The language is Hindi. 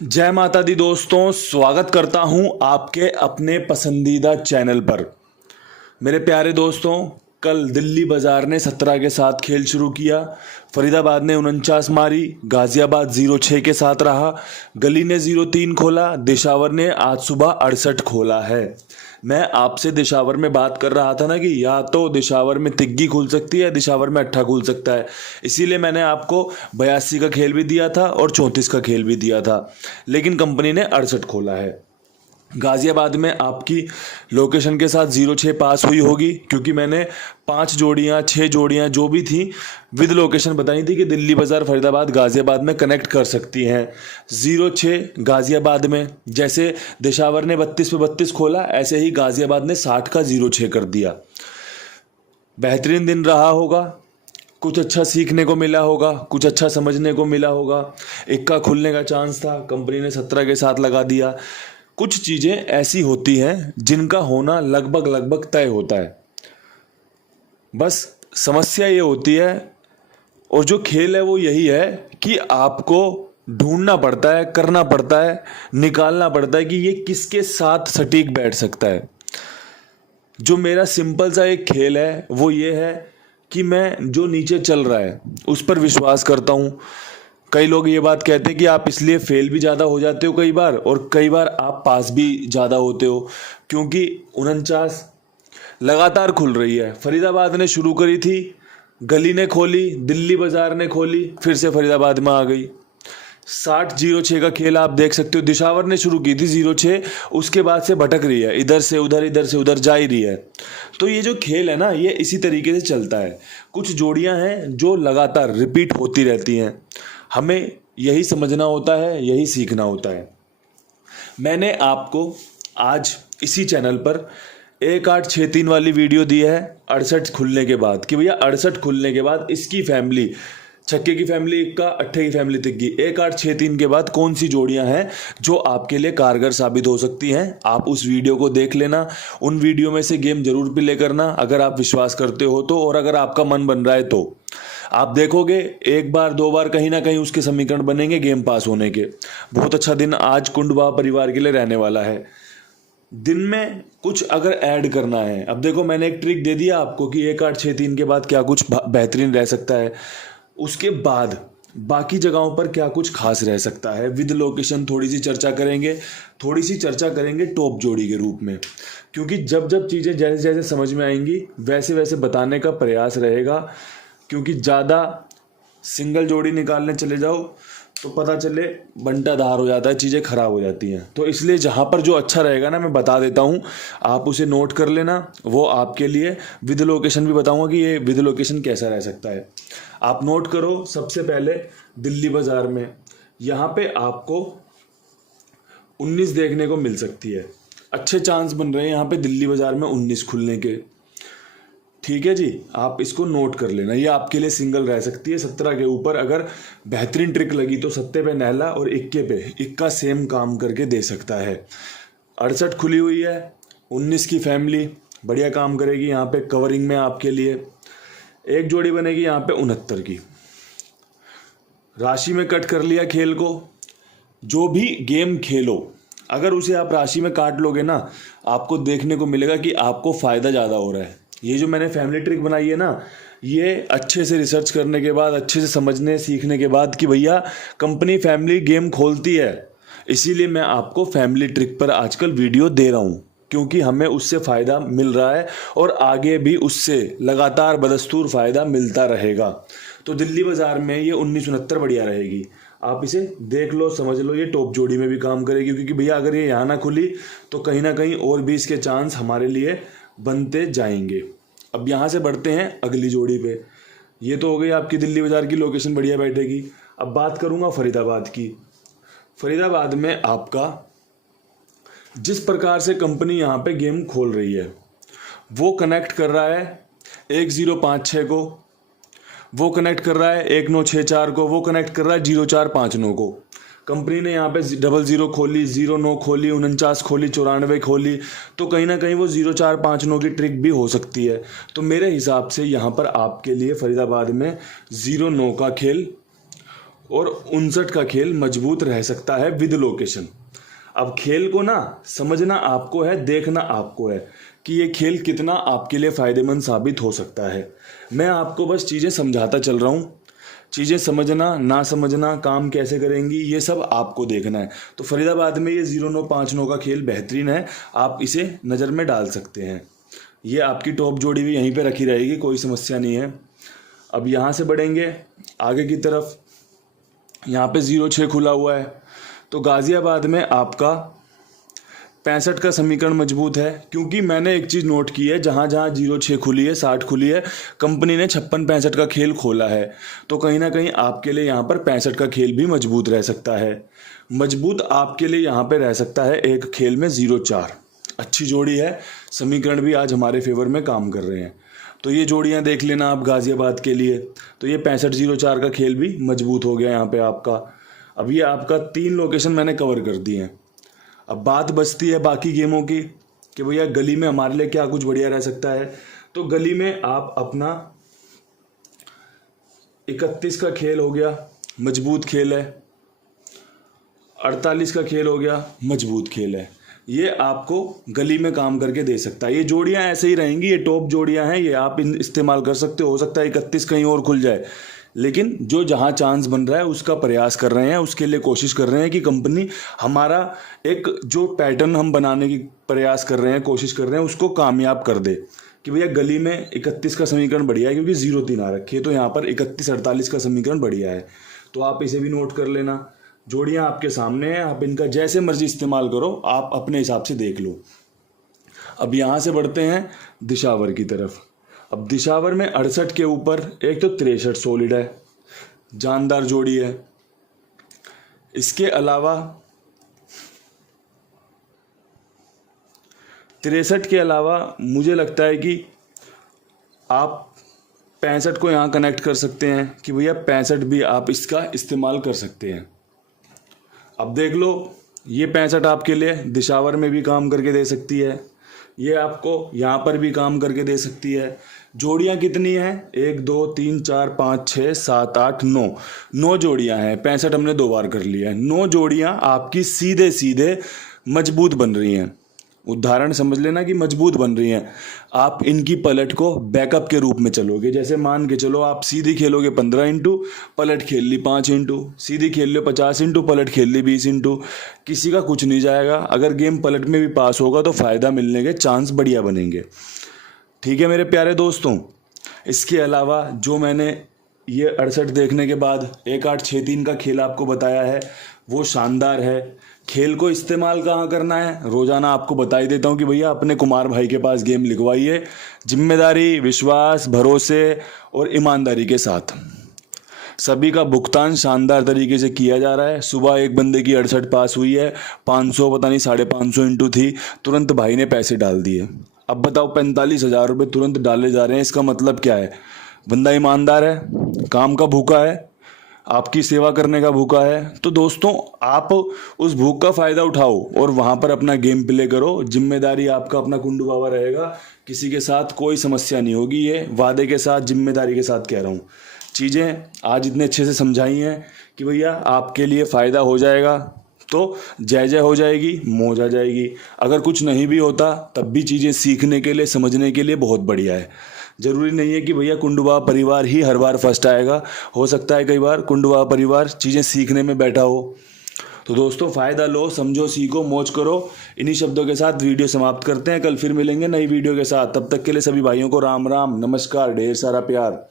जय माता दी दोस्तों, स्वागत करता हूं आपके अपने पसंदीदा चैनल पर। मेरे प्यारे दोस्तों, कल दिल्ली बाजार ने 17 के साथ खेल शुरू किया। फरीदाबाद ने 49 मारी, गाजियाबाद 0-6 के साथ रहा, गली ने 0-3 खोला, दिशावर ने आज सुबह 68 खोला है। मैं आपसे दिशावर में बात कर रहा था ना कि या तो दिशावर में तिग्गी खुल सकती है, दिशावर में अट्ठा खुल सकता है। इसीलिए मैंने आपको 82 का खेल भी दिया था और 34 का खेल भी दिया था, लेकिन कंपनी ने 68 खोला है। गाजियाबाद में आपकी लोकेशन के साथ 0-6 पास हुई होगी, क्योंकि मैंने 5 जोड़ियाँ 6 जोड़ियाँ जो भी थी विद लोकेशन बताई थी कि दिल्ली बाजार फरीदाबाद गाजियाबाद में कनेक्ट कर सकती हैं। 0-6 गाजियाबाद में, जैसे दिशावर ने 32 पे 32 खोला, ऐसे ही गाजियाबाद ने 60 का 0-6 कर दिया। बेहतरीन दिन रहा होगा, कुछ अच्छा सीखने को मिला होगा, कुछ अच्छा समझने को मिला होगा। इक्का खुलने का चांस था, कंपनी ने 17 के साथ लगा दिया। कुछ चीज़ें ऐसी होती हैं जिनका होना लगभग तय होता है, बस समस्या ये होती है, और जो खेल है वो यही है कि आपको ढूंढना पड़ता है, करना पड़ता है, निकालना पड़ता है कि ये किसके साथ सटीक बैठ सकता है। जो मेरा सिंपल सा एक खेल है वो ये है कि मैं जो नीचे चल रहा है उस पर विश्वास करता हूँ। कई लोग ये बात कहते हैं कि आप इसलिए फेल भी ज़्यादा हो जाते हो कई बार, और कई बार आप पास भी ज़्यादा होते हो, क्योंकि 49 लगातार खुल रही है। फरीदाबाद ने शुरू करी थी, गली ने खोली, दिल्ली बाजार ने खोली, फिर से फरीदाबाद में आ गई। 60-0-6 का खेल आप देख सकते हो, दिशावर ने शुरू की थी 0-6, उसके बाद से भटक रही है, इधर से उधर जा ही रही है। तो ये जो खेल है ना, ये इसी तरीके से चलता है। कुछ जोड़ियां हैं जो लगातार रिपीट होती रहती हैं, हमें यही समझना होता है, यही सीखना होता है। मैंने आपको आज इसी चैनल पर 1863 वाली वीडियो दी है 68 खुलने के बाद, कि भैया 68 खुलने के बाद इसकी फैमिली, छक्के की फैमिली इक्का, अट्ठे की फैमिली तिग्गी, 1863 के बाद कौन सी जोड़ियां हैं जो आपके लिए कारगर साबित हो सकती हैं। आप उस वीडियो को देख लेना, उन वीडियो में से गेम जरूर प्ले करना अगर आप विश्वास करते हो तो, और अगर आपका मन बन रहा है तो। आप देखोगे एक बार दो बार कहीं ना कहीं उसके समीकरण बनेंगे गेम पास होने के। बहुत अच्छा दिन आज कुंडवा परिवार के लिए रहने वाला है। दिन में कुछ अगर ऐड करना है, अब देखो मैंने एक ट्रिक दे दिया आपको कि 1863 के बाद क्या कुछ बेहतरीन रह सकता है, उसके बाद बाकी जगहों पर क्या कुछ खास रह सकता है। विद लोकेशन थोड़ी सी चर्चा करेंगे टॉप जोड़ी के रूप में, क्योंकि जब जब चीज़ें जैसे जैसे समझ में आएंगी वैसे वैसे बताने का प्रयास रहेगा। क्योंकि ज़्यादा सिंगल जोड़ी निकालने चले जाओ तो पता चले बंटा धार हो जाता है, चीज़ें खराब हो जाती हैं। तो इसलिए जहाँ पर जो अच्छा रहेगा ना मैं बता देता हूँ, आप उसे नोट कर लेना। वो आपके लिए विद लोकेशन भी बताऊँगा कि ये विद लोकेशन कैसा रह सकता है। आप नोट करो, सबसे पहले दिल्ली बाजार में यहाँ पे आपको 19 देखने को मिल सकती है। अच्छे चांस बन रहे हैं यहाँ पे दिल्ली बाजार में 19 खुलने के। ठीक है जी, आप इसको नोट कर लेना, ये आपके लिए सिंगल रह सकती है। 17 के ऊपर अगर बेहतरीन ट्रिक लगी तो 7 पे नहला और इक्के पे इक्का सेम काम करके दे सकता है। 68 खुली हुई है, 19 की फैमिली बढ़िया काम करेगी यहाँ पे कवरिंग में आपके लिए। एक जोड़ी बनेगी यहाँ पे 69 की। राशि में कट कर लिया खेल को। जो भी गेम खेलो अगर उसे आप राशि में काट लोगे ना, आपको देखने को मिलेगा कि आपको फ़ायदा ज़्यादा हो रहा है। ये जो मैंने फैमिली ट्रिक बनाई है ना, ये अच्छे से रिसर्च करने के बाद, अच्छे से समझने सीखने के बाद कि भैया कंपनी फैमिली गेम खोलती है, इसीलिए मैं आपको फैमिली ट्रिक पर आजकल वीडियो दे रहा हूँ, क्योंकि हमें उससे फ़ायदा मिल रहा है और आगे भी उससे लगातार बदस्तूर फ़ायदा मिलता रहेगा। तो दिल्ली बाज़ार में ये 1969 बढ़िया रहेगी, आप इसे देख लो, समझ लो। ये टॉप जोड़ी में भी काम करेगी, क्योंकि भैया अगर ये यहाँ ना खुली तो कहीं ना कहीं और भी इसके चांस हमारे लिए बनते जाएंगे। अब यहाँ से बढ़ते हैं अगली जोड़ी पे। ये तो हो गई आपकी दिल्ली बाजार की लोकेशन बढ़िया बैठेगी। अब बात करूँगा फरीदाबाद की। फरीदाबाद में आपका जिस प्रकार से कंपनी यहाँ पे गेम खोल रही है, वो कनेक्ट कर रहा है 1056 को, वो कनेक्ट कर रहा है 1964 को, वो कनेक्ट कर रहा है 0459 को। कंपनी ने यहाँ पे 00 खोली, 09 खोली, 49 खोली, 94 खोली, तो कहीं ना कहीं वो 0459 की ट्रिक भी हो सकती है। तो मेरे हिसाब से यहाँ पर आपके लिए फरीदाबाद में 09 का खेल और 59 का खेल मजबूत रह सकता है विद लोकेशन। अब खेल को ना समझना आपको है, देखना आपको है कि ये खेल कितना आपके लिए फ़ायदेमंद साबित हो सकता है। मैं आपको बस चीज़ें समझाता चल रहा हूँ। चीज़ें समझना ना समझना, काम कैसे करेंगी, ये सब आपको देखना है। तो फरीदाबाद में ये 0-9-5-9 का खेल बेहतरीन है, आप इसे नज़र में डाल सकते हैं। ये आपकी टॉप जोड़ी भी यहीं पे रखी रहेगी, कोई समस्या नहीं है। अब यहाँ से बढ़ेंगे आगे की तरफ। यहाँ पे 0-6 खुला हुआ है, तो गाज़ियाबाद में आपका 65 का समीकरण मजबूत है, क्योंकि मैंने एक चीज़ नोट की है, जहाँ जहाँ 0-6 खुली है, 60 खुली है, कंपनी ने 56-65 का खेल खोला है। तो कहीं ना कहीं आपके लिए यहाँ पर 65 का खेल भी मजबूत रह सकता है। मजबूत आपके लिए यहाँ पे रह सकता है एक खेल में 0-4, अच्छी जोड़ी है। समीकरण भी आज हमारे फेवर में काम कर रहे हैं, तो ये जोड़ियाँ देख लेना आप गाज़ियाबाद के लिए। तो ये 65-0-4 का खेल भी मजबूत हो गया यहाँ पे आपका। अब ये आपका 3 लोकेशन मैंने कवर कर दिए हैं। अब बात बचती है बाकी गेमों की कि भैया गली में हमारे लिए क्या कुछ बढ़िया रह सकता है। तो गली में आप अपना 31 का खेल हो गया, मजबूत खेल है। 48 का खेल हो गया, मजबूत खेल है। ये आपको गली में काम करके दे सकता है। ये जोड़ियां ऐसे ही रहेंगी, ये टॉप जोड़ियां हैं, ये आप इस्तेमाल कर सकते हो सकता है 31 कहीं और खुल जाए, लेकिन जो जहां चांस बन रहा है उसका प्रयास कर रहे हैं, उसके लिए कोशिश कर रहे हैं कि कंपनी हमारा एक जो पैटर्न हम बनाने की प्रयास कर रहे हैं, कोशिश कर रहे हैं, उसको कामयाब कर दे कि भैया गली में 31 का समीकरण बढ़िया है, क्योंकि 0-3 आ रखी है, तो यहाँ पर 31-48 का समीकरण बढ़िया है। तो आप इसे भी नोट कर लेना। जोड़ियाँ आपके सामने हैं, आप इनका जैसे मर्जी इस्तेमाल करो, आप अपने हिसाब से देख लो। अब यहाँ से बढ़ते हैं दिशावर की तरफ। अब दिशावर में 68 के ऊपर एक तो 63 सॉलिड है, जानदार जोड़ी है। इसके अलावा 63 के अलावा मुझे लगता है कि आप 65 को यहाँ कनेक्ट कर सकते हैं कि भैया 65 भी आप इसका इस्तेमाल कर सकते हैं। अब देख लो, ये 65 आपके लिए दिशावर में भी काम करके दे सकती है, ये आपको यहाँ पर भी काम करके दे सकती है। जोड़ियाँ कितनी हैं? 1 2 3 4 5 6 7 8 9 जोड़ियाँ हैं। 65 हमने 2 बार कर लिया है। 9 जोड़ियाँ आपकी सीधे सीधे मजबूत बन रही हैं। उदाहरण समझ लेना कि मजबूत बन रही हैं। आप इनकी पलट को बैकअप के रूप में चलोगे। जैसे मान के चलो आप सीधी खेलोगे 15 इंटू, पलट खेल ली 5 इंटू, सीधी खेल लो 50 इंटू, पलट खेल ली 20 इंटू, किसी का कुछ नहीं जाएगा। अगर गेम पलट में भी पास होगा तो फ़ायदा मिलने के चांस बढ़िया बनेंगे। ठीक है मेरे प्यारे दोस्तों। इसके अलावा जो मैंने ये 68 देखने के बाद 1-8-6-3 का खेल आपको बताया है, वो शानदार है। खेल को इस्तेमाल कहाँ करना है, रोज़ाना आपको बता ही देता हूँ कि भैया अपने कुमार भाई के पास गेम लिखवाइए, जिम्मेदारी, विश्वास, भरोसे और ईमानदारी के साथ। सभी का भुगतान शानदार तरीके से किया जा रहा है। सुबह एक बंदे की 68 पास हुई है, 500 पता नहीं 550 इंटू थी, तुरंत भाई ने पैसे डाल दिए। अब बताओ 45,000 रुपये तुरंत डाले जा रहे हैं। इसका मतलब क्या है? बंदा ईमानदार है, काम का भूखा है, आपकी सेवा करने का भूखा है। तो दोस्तों आप उस भूख का फ़ायदा उठाओ और वहाँ पर अपना गेम प्ले करो। जिम्मेदारी आपका अपना कुंडू बाबा रहेगा, किसी के साथ कोई समस्या नहीं होगी। ये वादे के साथ, जिम्मेदारी के साथ कह रहा हूँ। चीज़ें आज इतने अच्छे से समझाई हैं कि भैया आपके लिए फ़ायदा हो जाएगा तो जय जय हो जाएगी, मौज आ जाएगी। अगर कुछ नहीं भी होता तब भी चीज़ें सीखने के लिए, समझने के लिए बहुत बढ़िया है। ज़रूरी नहीं है कि भैया कुंडू बाबा परिवार ही हर बार फर्स्ट आएगा। हो सकता है कई बार कुंडू बाबा परिवार चीज़ें सीखने में बैठा हो। तो दोस्तों फ़ायदा लो, समझो, सीखो, मौज करो। इन्हीं शब्दों के साथ वीडियो समाप्त करते हैं। कल फिर मिलेंगे नई वीडियो के साथ। तब तक के लिए सभी भाइयों को राम राम, नमस्कार, ढेर सारा प्यार।